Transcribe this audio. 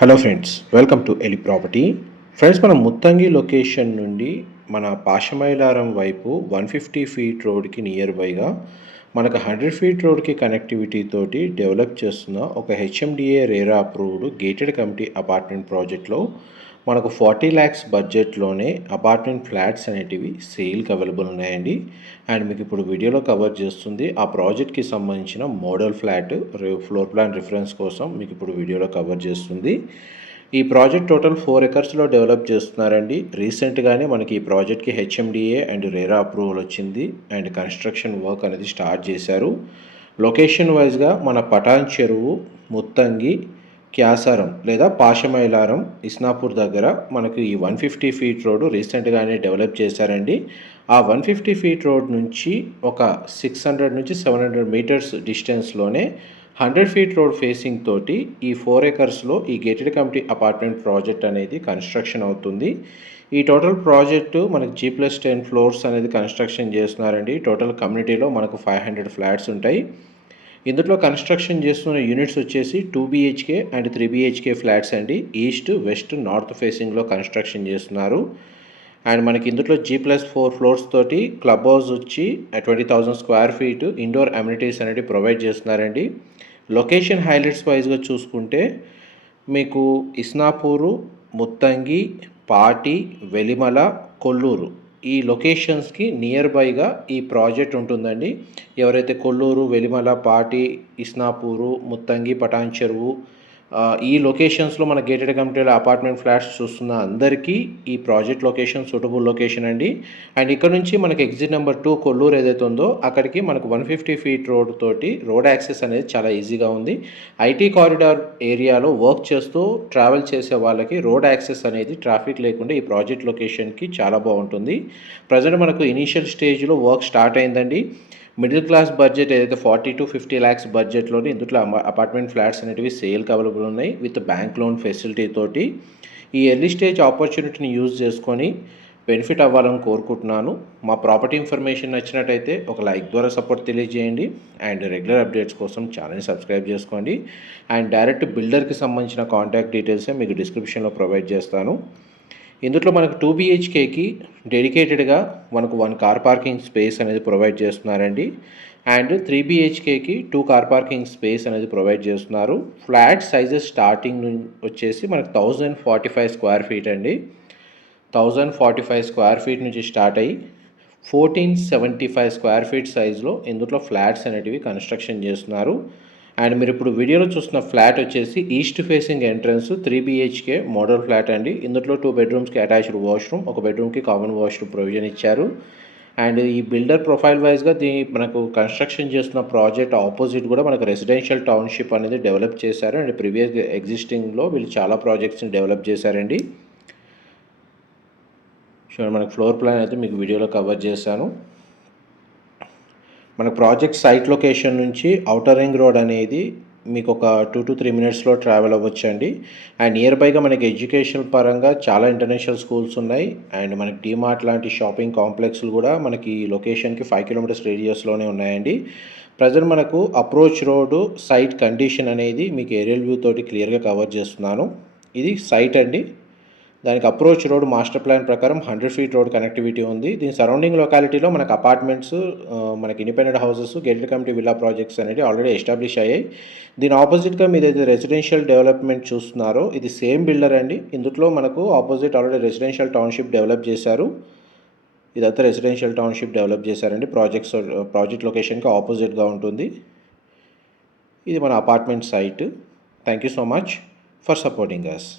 Hello friends, welcome to ఎలి property. Friends, మనం Muthangi location నుండి మన పాషమైలారం వైపు 150 ఫీట్ రోడ్కి నియర్ బైగా మనకు 100 ఫీట్ రోడ్కి కనెక్టివిటీ తోటి డెవలప్ చేస్తున్న ఒక HMDA RERA approved gated committee apartment ప్రాజెక్ట్లో మనకు 40 lakhs బడ్జెట్లోనే అపార్ట్మెంట్ ఫ్లాట్స్ అనేటివి సేల్కి అవైలబుల్ ఉన్నాయండి. అండ్ మీకు ఇప్పుడు వీడియోలో కవర్ చేస్తుంది ఆ ప్రాజెక్ట్కి సంబంధించిన model flat floor plan reference కోసం మీకు ఇప్పుడు వీడియోలో కవర్ చేస్తుంది. ఈ ప్రాజెక్ట్ టోటల్ 4 ఎకర్స్లో డెవలప్ చేస్తున్నారండి. రీసెంట్గానే మనకి ఈ ప్రాజెక్ట్కి హెచ్ఎండిఏ అండ్ రేరా అప్రూవల్ వచ్చింది అండ్ కన్స్ట్రక్షన్ వర్క్ అనేది స్టార్ట్ చేశారు. లొకేషన్ వైజ్గా మన పటాన్ చెరువు, ముత్తంగి, క్యాసారం లేదా పాషమైలారం, ఇస్నాపూర్ దగ్గర మనకు ఈ 150 ఫీట్ రోడ్డు రీసెంట్గానే డెవలప్ చేశారండి. ఆ 150 ఫీట్ రోడ్ నుంచి ఒక 600 నుంచి 700 మీటర్స్ డిస్టెన్స్లోనే 100 ఫీట్ రోడ్ ఫేసింగ్ తోటి ఈ 4 ఎకర్స్లో ఈ గేటెడ్ కమిటీ అపార్ట్మెంట్ ప్రాజెక్ట్ అనేది కన్స్ట్రక్షన్ అవుతుంది. ఈ టోటల్ ప్రాజెక్టు మనకు G+10 ఫ్లోర్స్ అనేది కన్స్ట్రక్షన్ చేస్తున్నారండి. టోటల్ కమ్యూనిటీలో మనకు 500 ఫ్లాట్స్ ఉంటాయి. ఇందులో కన్స్ట్రక్షన్ చేస్తున్న యూనిట్స్ వచ్చేసి 2 BHK అండ్ 3 BHK ఫ్లాట్స్ అండి. ఈస్ట్, వెస్ట్, నార్త్ ఫేసింగ్లో కన్స్ట్రక్షన్ చేస్తున్నారు. అండ్ మనకి ఇందులో G+4 ఫ్లోర్స్ తోటి క్లబ్ హౌస్ వచ్చి 20,000 స్క్వేర్ ఫీట్ ఇండోర్ అమ్యూనిటీస్ అనేది ప్రొవైడ్ చేస్తున్నారండి. లొకేషన్ హైలైట్స్ వైజ్గా చూసుకుంటే మీకు ఇస్నాపూరు, ముత్తంగి, పాటి, వెలిమల, కొల్లూరు ఈ లొకేషన్స్కి నియర్ బైగా ఈ ప్రాజెక్ట్ ఉంటుందండి. ఎవరైతే కొల్లూరు, వెలిమల, పాటి, ఇస్నాపూరు, ముత్తంగి, పటాన్ చెరువు ఈ లొకేషన్స్లో మన గేటెడ్ కమ్యూనిటీలో అపార్ట్మెంట్ ఫ్లాట్స్ చూస్తున్న అందరికీ ఈ ప్రాజెక్ట్ లొకేషన్ సూటబుల్ లొకేషన్ అండి. అండ్ ఇక్కడ నుంచి మనకి ఎగ్జిట్ నెంబర్ 2 కొల్లూరు ఏదైతే ఉందో అక్కడికి మనకు 150 ఫీట్ రోడ్ తోటి రోడ్ యాక్సెస్ అనేది చాలా ఈజీగా ఉంది. ఐటీ కారిడార్ ఏరియాలో వర్క్ చేస్తూ ట్రావెల్ చేసే వాళ్ళకి రోడ్ యాక్సెస్ అనేది ట్రాఫిక్ లేకుండా ఈ ప్రాజెక్ట్ లొకేషన్కి చాలా బాగుంటుంది. ప్రజెంట్ మనకు ఇనీషియల్ స్టేజ్లో వర్క్ స్టార్ట్ అయిందండి. మిడిల్ క్లాస్ బడ్జెట్ ఏదైతే 40 to 50 lakhs బడ్జెట్లోని ఇందులో అపార్ట్మెంట్ ఫ్లాట్స్ అనేటివి సేల్కి అవైలబుల్ ఉన్నాయి విత్ బ్యాంక్ లోన్ ఫెసిలిటీ తోటి. ఈ ఎర్లీ స్టేజ్ ఆపర్చునిటీని యూజ్ చేసుకొని బెనిఫిట్ అవ్వాలని కోరుకుంటున్నాను. మా ప్రాపర్టీ ఇన్ఫర్మేషన్ నచ్చినట్టయితే ఒక లైక్ ద్వారా సపోర్ట్ తెలియజేయండి అండ్ రెగ్యులర్ అప్డేట్స్ కోసం ఛానల్ని సబ్స్క్రైబ్ చేసుకోండి. అండ్ డైరెక్ట్ బిల్డర్కి సంబంధించిన కాంటాక్ట్ డీటెయిల్సే మీకు డిస్క్రిప్షన్లో ప్రొవైడ్ చేస్తాను. ఇందులో మనకు 2 BHKకి డెడికేటెడ్గా మనకు 1 కార్ పార్కింగ్ స్పేస్ అనేది ప్రొవైడ్ చేస్తున్నారండి. అండ్ 3 BHKకి 2 కార్ పార్కింగ్ స్పేస్ అనేది ప్రొవైడ్ చేస్తున్నారు. ఫ్లాట్ సైజెస్ స్టార్టింగ్ వచ్చేసి మనకు 1045 స్క్వేర్ ఫీట్ అండి. 1045 స్క్వేర్ ఫీట్ నుంచి స్టార్ట్ అయ్యి 1475 స్క్వేర్ ఫీట్ సైజులో ఇందులో ఫ్లాట్స్ అనేటివి కన్స్ట్రక్షన్ చేస్తున్నారు. అండ్ మీరు ఇప్పుడు వీడియోలో చూస్తున్న ఫ్లాట్ వచ్చేసి east facing entrance 3 BHK model flat అండి. ఇందులో 2 బెడ్రూమ్స్కి అటాచ్డ్ వాష్రూమ్, ఒక బెడ్రూమ్కి కామన్ వాష్రూమ్ ప్రొవిజన్ ఇచ్చారు. అండ్ ఈ బిల్డర్ ప్రొఫైల్ వైజ్గా మనకు కన్స్ట్రక్షన్ చేస్తున్న ప్రాజెక్ట్ ఆపోజిట్ కూడా మనకు రెసిడెన్షియల్ టౌన్షిప్ అనేది డెవలప్ చేశారు. అండ్ ప్రీవియస్ ఎగ్జిస్టింగ్లో వీళ్ళు చాలా ప్రాజెక్ట్స్ని డెవలప్ చేశారండి. చూడండి, మనకు ఫ్లోర్ ప్లాన్ అయితే మీకు వీడియోలో కవర్ చేశాను. మన ప్రాజెక్ట్ సైట్ లొకేషన్ నుంచి ఔటర్ రింగ్ రోడ్ అనేది మీకు ఒక 2 to 3 minutesలో ట్రావెల్ అవ్వచ్చండి. అండ్ నియర్ బైగా మనకి ఎడ్యుకేషన్ పరంగా చాలా ఇంటర్నేషనల్ స్కూల్స్ ఉన్నాయి. అండ్ మనకి డీమార్ట్ లాంటి షాపింగ్ కాంప్లెక్స్లు కూడా మనకి లొకేషన్కి 5 kilometers రేడియస్లోనే ఉన్నాయండి. ప్రజెంట్ మనకు అప్రోచ్ రోడ్డు సైట్ కండిషన్ అనేది మీకు ఏరియల్ వ్యూ తోటి క్లియర్గా కవర్ చేస్తున్నాను. ఇది సైట్ అండి. దానికి అప్రోచ్ రోడ్ మాస్టర్ ప్లాన్ ప్రకారం 100 ఫీట్ రోడ్ కనెక్టివిటీ ఉంది. దీని సరౌండింగ్ లొకాలిటీలో మనకు అపార్ట్మెంట్స్, మనకి independent houses, gated committee villa projects అనేవి ఆల్రెడీ ఎస్టాబ్లిష్ అయ్యాయి. దీని ఆపోజిట్గా మీరు ఏదైతే రెసిడెన్షియల్ డెవలప్మెంట్ చూస్తున్నారో ఇది సేమ్ బిల్డర్ అండి. ఇందులో మనకు opposite already residential township develop చేశారు. ఇదంతా రెసిడెన్షియల్ టౌన్షిప్ డెవలప్ చేశారండి. ప్రాజెక్ట్ లొకేషన్కి ఆపోజిట్గా ఉంటుంది. ఇది మన apartment site. Thank you so much for supporting us.